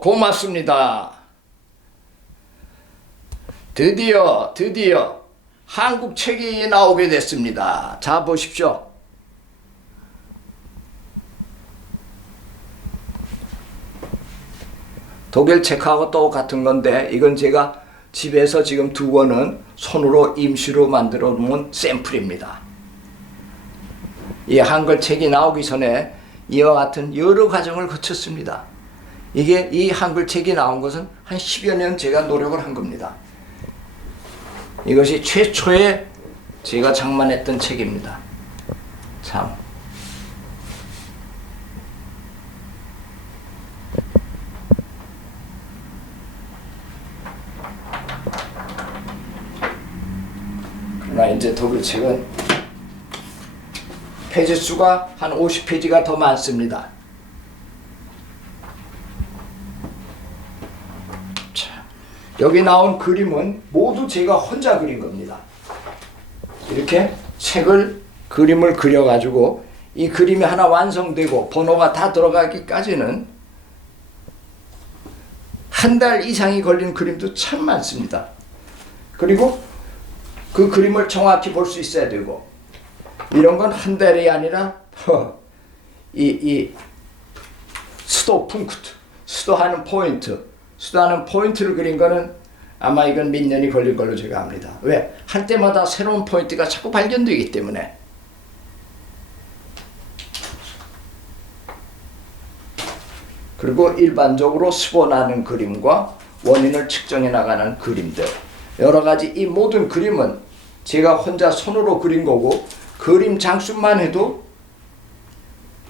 고맙습니다. 드디어 한국 책이 나오게 됐습니다. 자, 보십시오. 독일 책하고 똑같은 건데 이건 제가 집에서 지금 두 권은 손으로 임시로 만들어 놓은 샘플입니다. 이 한글 책이 나오기 전에 이와 같은 여러 과정을 거쳤습니다. 이게 이 한글 책이 나온 것은 한 10여 년 제가 노력을 한 겁니다. 이것이 최초에 제가 장만했던 책입니다. 참. 그러나 이제 독일 책은 페이지 수가 한 50페이지가 더 많습니다. 자, 여기 나온 그림은 모두 제가 혼자 그린 겁니다. 이렇게 그림을 그려가지고 이 그림이 하나 완성되고 번호가 다 들어가기까지는 한 달 이상이 걸린 그림도 참 많습니다. 그리고 그 그림을 정확히 볼 수 있어야 되고 이런 건 한 달이 아니라 이 수도punk트, 수도하는 포인트를 그린 거는 아마 이건 몇 년이 걸린 걸로 제가 압니다. 왜? 할 때마다 새로운 포인트가 자꾸 발견되기 때문에. 그리고 일반적으로 수본하는 그림과 원인을 측정해 나가는 그림들, 여러 가지 이 모든 그림은 제가 혼자 손으로 그린 거고 그림 장수만 해도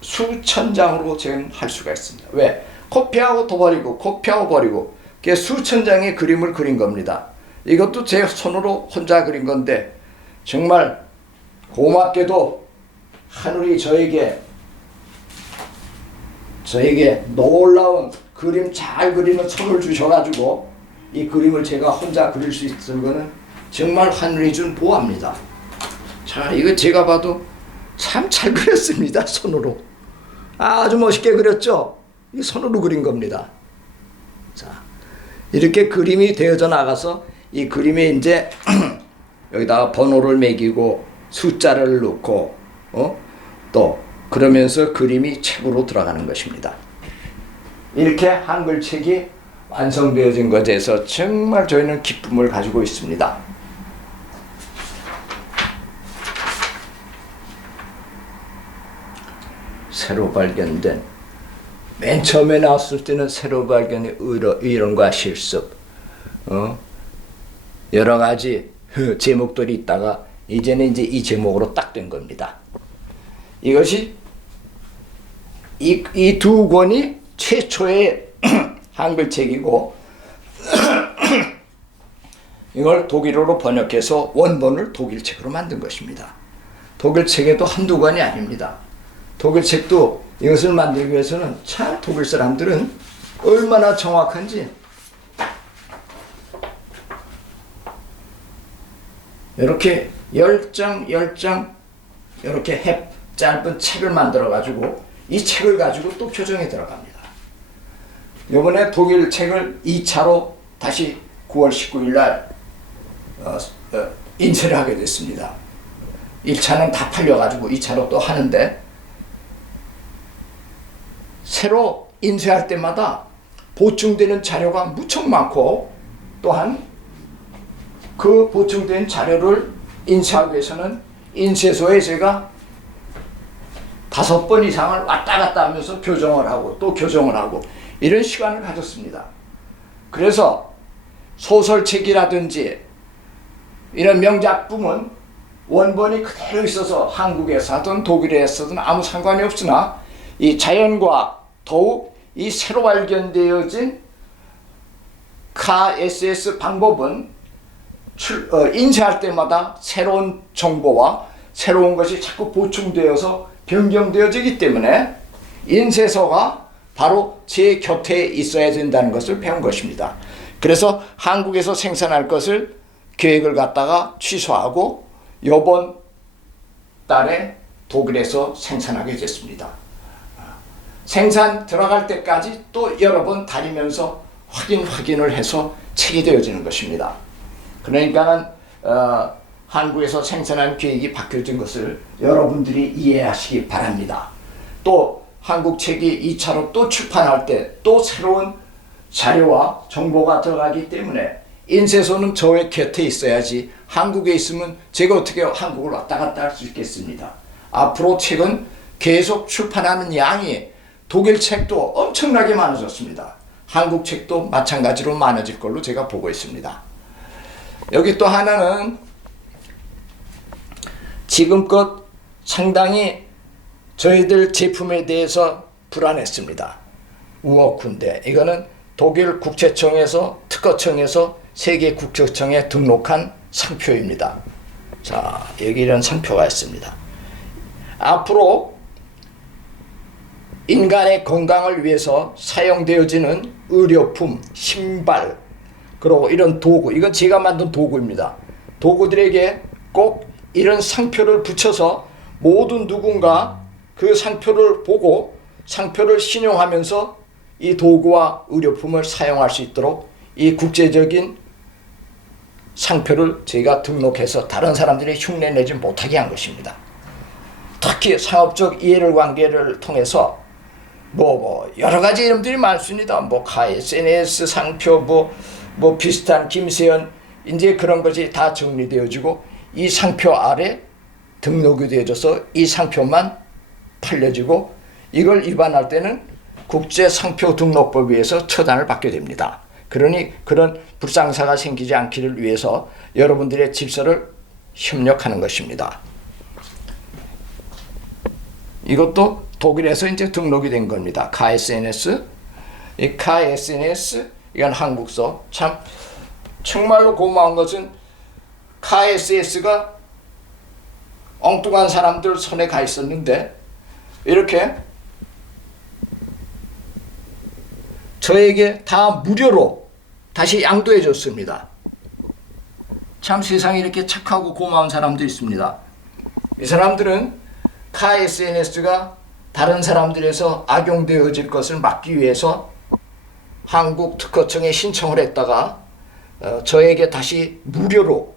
수천 장으로 저는 할 수가 있습니다. 왜? 코피하고 또 버리고 코피하고 버리고 수천 장의 그림을 그린 겁니다. 이것도 제 손으로 혼자 그린 건데 정말 고맙게도 하늘이 저에게 놀라운 그림 잘 그리는 손을 주셔가지고 이 그림을 제가 혼자 그릴 수 있는 거는 정말 하늘이 준 보화입니다. 자, 이거 제가 봐도 참 잘 그렸습니다. 손으로. 아주 멋있게 그렸죠? 이 손으로 그린 겁니다. 자, 이렇게 그림이 되어져 나가서 이 그림에 이제 여기다가 번호를 매기고 숫자를 넣고 또 그러면서 그림이 책으로 들어가는 것입니다. 이렇게 한글 책이 완성되어진 것에 대해서 정말 저희는 기쁨을 가지고 있습니다. 새로 발견된, 맨 처음에 나왔을 때는 새로 발견의 이론과 실습, 여러 가지 제목들이 있다가 이제는 이제 이 제목으로 딱 된 겁니다. 이것이 이 두 권이 최초의 한글 책이고 이걸 독일어로 번역해서 원본을 독일 책으로 만든 것입니다. 독일 책에도 한두 권이 아닙니다. 독일 책도 이것을 만들기 위해서는 참 독일 사람들은 얼마나 정확한지 이렇게 10장 이렇게 짧은 책을 만들어 가지고 이 책을 가지고 또 표정에 들어갑니다. 이번에 독일 책을 2차로 다시 9월 19일 날 인쇄를 하게 됐습니다. 1차는 다 팔려가지고 2차로 또 하는데 새로 인쇄할 때마다 보충되는 자료가 무척 많고 또한 그 보충된 자료를 인쇄하기 위해서는 인쇄소에 제가 5번 이상을 왔다 갔다 하면서 교정을 하고 또 교정을 하고 이런 시간을 가졌습니다. 그래서 소설책이라든지 이런 명작품은 원본이 그대로 있어서 한국에서 하든 독일에서 하든 아무 상관이 없으나 이 자연과 더욱 이 새로 발견되어진 KSS 방법은 인쇄할 때마다 새로운 정보와 새로운 것이 자꾸 보충되어서 변경되어지기 때문에 인쇄소가 바로 제 곁에 있어야 된다는 것을 배운 것입니다. 그래서 한국에서 생산할 것을 계획을 갖다가 취소하고 이번 달에 독일에서 생산하게 됐습니다. 생산 들어갈 때까지 또 여러 번 다니면서 확인을 해서 책이 되어지는 것입니다. 그러니까는 한국에서 생산한 계획이 바뀌어진 것을 여러분들이 이해하시기 바랍니다. 또 한국 책이 2차로 또 출판할 때 또 새로운 자료와 정보가 들어가기 때문에 인쇄소는 저의 곁에 있어야지 한국에 있으면 제가 어떻게 한국을 왔다 갔다 할 수 있겠습니다. 앞으로 책은 계속 출판하는 양이 독일 책도 엄청나게 많아졌습니다. 한국 책도 마찬가지로 많아질 걸로 제가 보고 있습니다. 여기 또 하나는 지금껏 상당히 저희들 제품에 대해서 불안했습니다. 우어쿤데 이거는 독일 국제청에서 특허청에서 세계 국제청에 등록한 상표입니다. 자, 여기 이런 상표가 있습니다. 앞으로 인간의 건강을 위해서 사용되어지는 의료품, 신발, 그리고 이런 도구, 이건 제가 만든 도구입니다. 도구들에게 꼭 이런 상표를 붙여서 모든 누군가 그 상표를 보고 상표를 신용하면서 이 도구와 의료품을 사용할 수 있도록 이 국제적인 상표를 제가 등록해서 다른 사람들이 흉내내지 못하게 한 것입니다. 특히 상업적 이해를 관계를 통해서 여러 가지 이름들이 많습니다. KSNS 상표 비슷한 김세연 이제 그런 것이 다 정리되어지고 이 상표 아래 등록이 되어져서 이 상표만 팔려지고 이걸 위반할 때는 국제상표 등록법에 의해서 처단을 받게 됩니다. 그러니 그런 불상사가 생기지 않기를 위해서 여러분들의 질서를 협력하는 것입니다. 이것도 독일에서 이제 등록이 된 겁니다. KSNS. 이 KSNS 이건 한국서. 참 정말로 고마운 것은 KSS가 엉뚱한 사람들 손에 가 있었는데 이렇게 저에게 다 무료로 다시 양도해 줬습니다. 참 세상에 이렇게 착하고 고마운 사람도 있습니다. 이 사람들은 KSNS가 다른 사람들에서 악용되어질 것을 막기 위해서 한국 특허청에 신청을 했다가 저에게 다시 무료로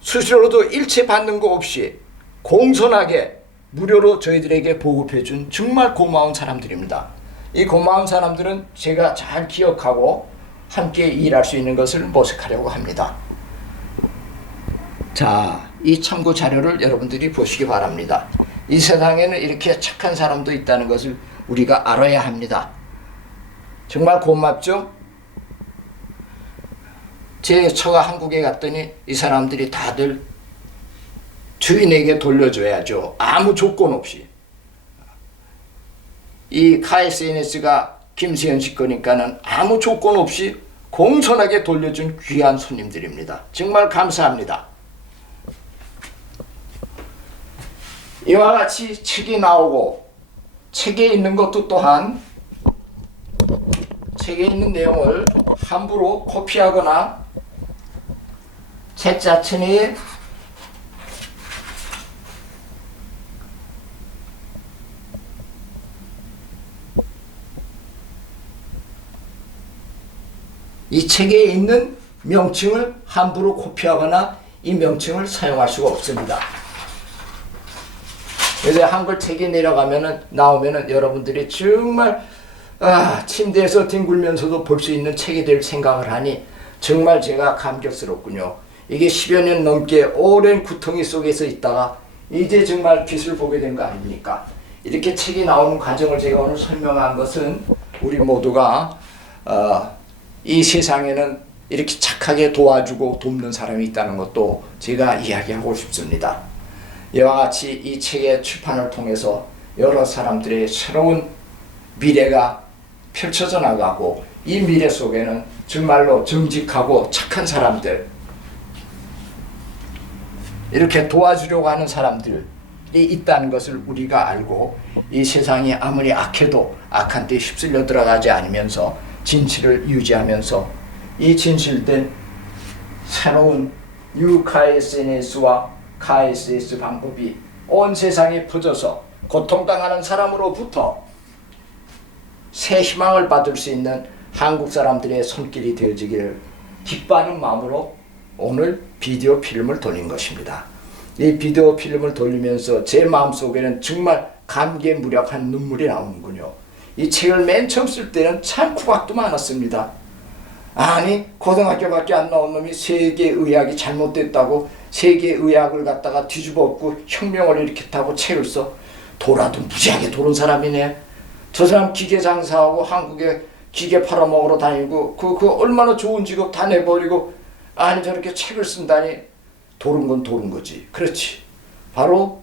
수수료도 일체 받는 거 없이 공손하게 무료로 저희들에게 보급해 준 정말 고마운 사람들입니다. 이 고마운 사람들은 제가 잘 기억하고 함께 일할 수 있는 것을 모색하려고 합니다. 자, 이 참고 자료를 여러분들이 보시기 바랍니다. 이 세상에는 이렇게 착한 사람도 있다는 것을 우리가 알아야 합니다. 정말 고맙죠? 제 처가 한국에 갔더니 이 사람들이 다들 주인에게 돌려줘야죠. 아무 조건 없이. 이 KSNS가 김세현 씨 거니까는 아무 조건 없이 공손하게 돌려준 귀한 손님들입니다. 정말 감사합니다. 이와 같이 책이 나오고 책에 있는 것도 또한 책에 있는 내용을 함부로 코피하거나 책 자체에 이 책에 있는 명칭을 함부로 코피하거나 이 명칭을 사용할 수가 없습니다. 그래서 한글 책이 나오면은 여러분들이 정말 침대에서 뒹굴면서도 볼 수 있는 책이 될 생각을 하니 정말 제가 감격스럽군요. 이게 10여 년 넘게 오랜 구덩이 속에서 있다가 이제 정말 빛을 보게 된 거 아닙니까? 이렇게 책이 나오는 과정을 제가 오늘 설명한 것은 우리 모두가 이 세상에는 이렇게 착하게 도와주고 돕는 사람이 있다는 것도 제가 이야기하고 싶습니다. 이와 같이 이 책의 출판을 통해서 여러 사람들의 새로운 미래가 펼쳐져 나가고 이 미래 속에는 정말로 정직하고 착한 사람들, 이렇게 도와주려고 하는 사람들이 있다는 것을 우리가 알고 이 세상이 아무리 악해도 악한 데 휩쓸려 들어가지 않으면서 진실을 유지하면서 이 진실된 새로운 KSNS와 KSS 방법이 온 세상에 퍼져서 고통당하는 사람으로부터 새 희망을 받을 수 있는 한국 사람들의 손길이 되어지기를 기뻐하는 마음으로 오늘 비디오 필름을 돌린 것입니다. 이 비디오 필름을 돌리면서 제 마음속에는 정말 감개무량한 눈물이 나오는군요. 이 책을 맨 처음 쓸 때는 참 구박도 많았습니다. 아니 고등학교밖에 안 나온 놈이 세계의학이 잘못됐다고 세계의학을 갖다가 뒤집어 엎고 혁명을 일으켰다고 책을 써. 돌아도 무지하게 도는 사람이네. 저 사람 기계 장사하고 한국에 기계 팔아먹으러 다니고 그 얼마나 좋은 직업 다 내버리고 아니 저렇게 책을 쓴다니. 도른 건 도른 거지. 그렇지. 바로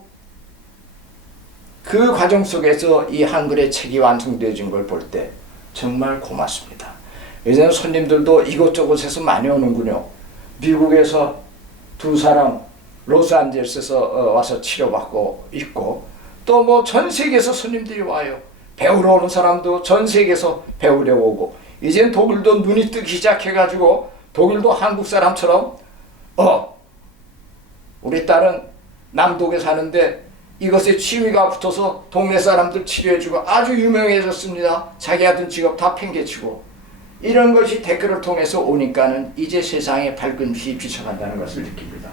그 과정 속에서 이 한글의 책이 완성되어진 걸 볼 때 정말 고맙습니다. 이제는 손님들도 이곳저곳에서 많이 오는군요. 미국에서 두 사람 로스앤젤레스에서 와서 치료받고 있고 또 뭐 전 세계에서 손님들이 와요. 배우러 오는 사람도 전 세계에서 배우려 오고 이젠 독일도 눈이 뜨기 시작해가지고 독일도 한국 사람처럼 우리 딸은 남독에 사는데 이것에 취미가 붙어서 동네 사람들 치료해주고 아주 유명해졌습니다. 자기 하던 직업 다 팽개치고 이런 것이 댓글을 통해서 오니까는 이제 세상에 밝은 빛이 비춰간다는 것을 느낍니다.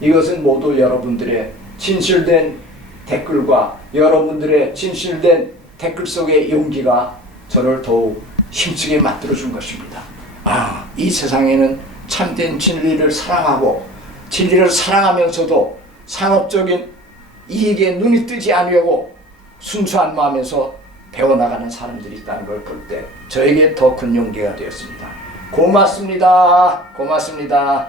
이것은 모두 여러분들의 진실된 댓글과 여러분들의 진실된 댓글 속의 용기가 저를 더욱 힘쓰게 만들어준 것입니다. 이 세상에는 참된 진리를 사랑하고 진리를 사랑하면서도 상업적인 이익에 눈이 뜨지 않으려고 순수한 마음에서 배워나가는 사람들이 있다는 걸 볼 때 저에게 더 큰 용기가 되었습니다. 고맙습니다. 고맙습니다.